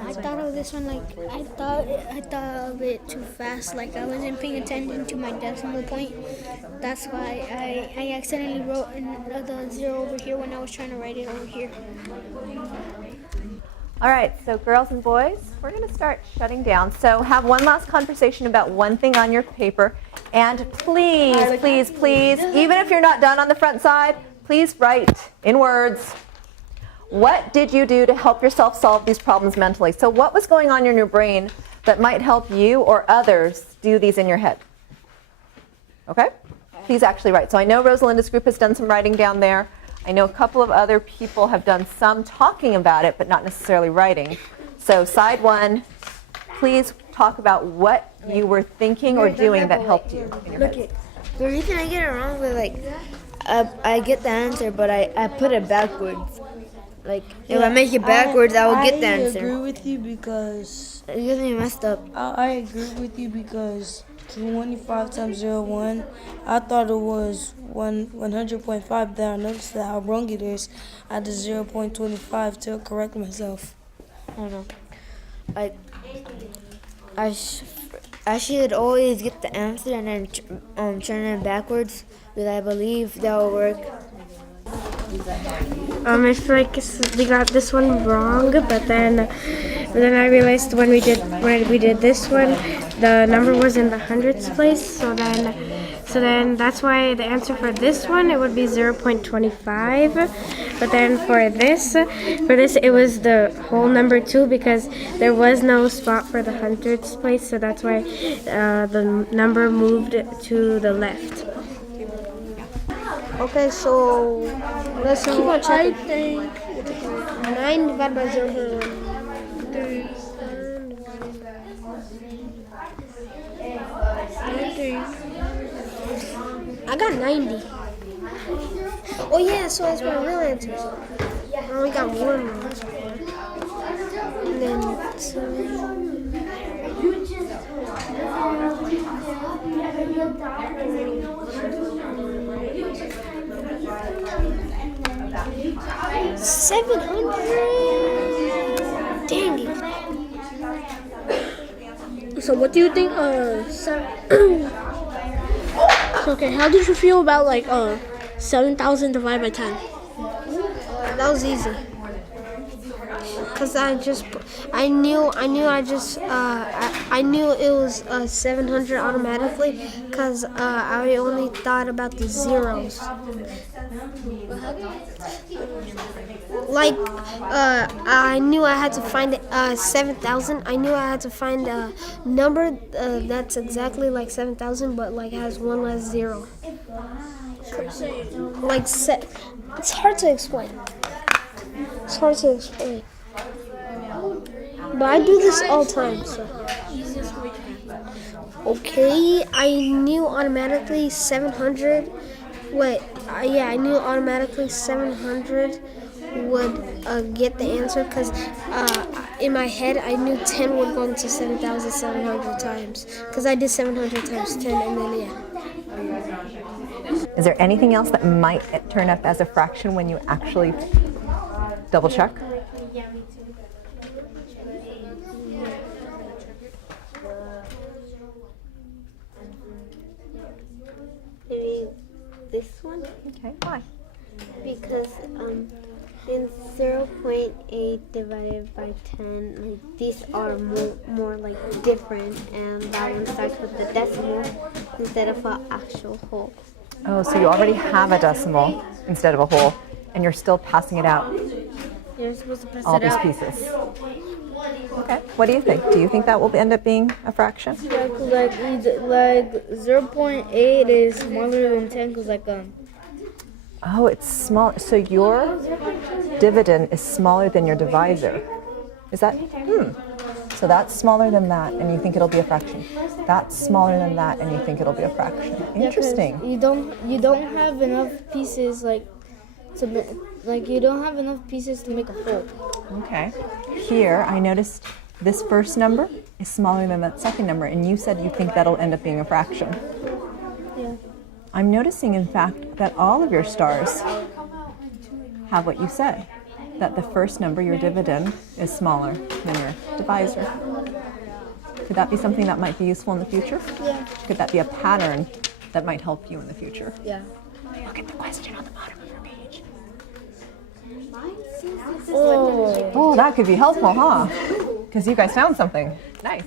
I thought of this one like I thought of it too fast. Like I wasn't paying attention to my decimal point. That's why I accidentally wrote the 0 over here when I was trying to write it over here. All right, so girls and boys, we're going to start shutting down. So have one last conversation about one thing on your paper. And please, please, please, even if you're not done on the front side, please write in words, what did you do to help yourself solve these problems mentally? So what was going on in your brain that might help you or others do these in your head? Okay? Please actually write. So I know Rosalinda's group has done some writing down there. I know a couple of other people have done some talking about it, but not necessarily writing. So side one, please talk about what you were thinking or doing that helped you in your head. The reason I get it wrong with I get the answer, but I put it backwards. Like if I make it backwards, I will get the answer. I agree with you because it gets me messed up. I agree with you because 25 times 0, 1. I thought it was 100.5. Then I noticed that how wrong it is. I did 0.25 to correct myself. I don't know. Like I should always get the answer and then turn it backwards, because I believe that will work. I feel like we got this one wrong, but then I realized when we did this one, the number was in the hundredths place. So then that's why the answer for this one it would be 0.25. But then for this it was the whole number 2 because there was no spot for the hundredths place. So that's why the number moved to the left. Okay, so let's keep on checking. I think 9 divided by 0 is 3. I got 90. Oh yeah, so that's my real answer. I only got one wrong. And then 700. Dang it. So what do you think? Okay, how did you feel about 7,000 divided by 10? That was easy. Cause I knew it was 700 automatically. Cause I only thought about the zeros. I knew I had to find 7,000. I knew I had to find a number that's exactly like 7,000, but has one less zero. It's hard to explain. But I do this all the time. So. Okay, I knew automatically 700. I knew automatically 700 would get the answer because in my head I knew 10 would go into 7,700 times because I did 700 times 10 and then yeah. Is there anything else that might turn up as a fraction when you actually double check? Maybe this one? Okay, why? Because in 0.8 divided by 10, these are more different, and that one starts with the decimal instead of an actual whole. Oh, so you already have a decimal instead of a whole, and you're still passing it out. You're supposed to pass all it these out. pieces. Okay. What do you think? Do you think that will end up being a fraction? Like 0.8 is smaller than 10 because Oh, it's small. So your dividend is smaller than your divisor. Is that? So that's smaller than that, and you think it'll be a fraction. That's smaller than that, and you think it'll be a fraction. Interesting. You don't have enough pieces you don't have enough pieces to make a whole. Okay. Here, I noticed this first number is smaller than that second number, and you said you think that'll end up being a fraction. Yeah. I'm noticing, in fact, that all of your stars have what you said. that the first number, your dividend, is smaller than your divisor. Could that be something that might be useful in the future? Yeah. Could that be a pattern that might help you in the future? Yeah. Look at the question on the bottom of your page. Oh. Oh, that could be helpful, huh? Because you guys found something. Nice.